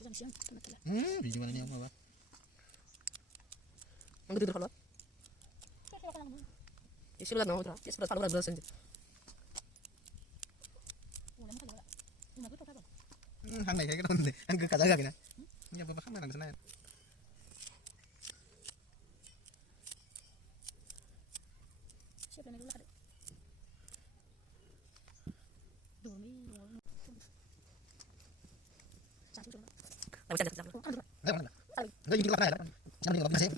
Biji mana ni apa? Ang gede kalau. Isi ulat mau terus. Isi ulat palu ulat belas aja. Hang này cái con này, hang cứ cả giá cái này. Nhà vừa bắt mà làm thế này. Đấy bạn. Đấy những cái này đấy. Trong này có cái gì?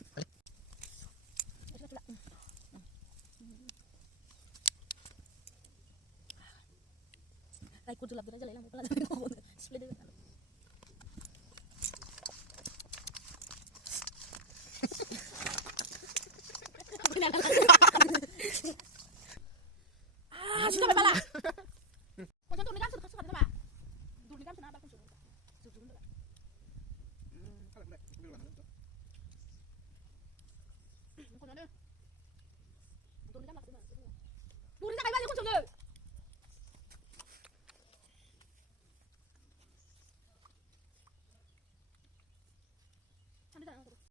Like kudu labur aja lah, pelan. Split dulu. Sudah bala. Macam tu ni kan sudah suka apa? Dulu ni kan kenapa aku suruh? Suruh dulu. Kau nak? Dulu ni kan maksudnya.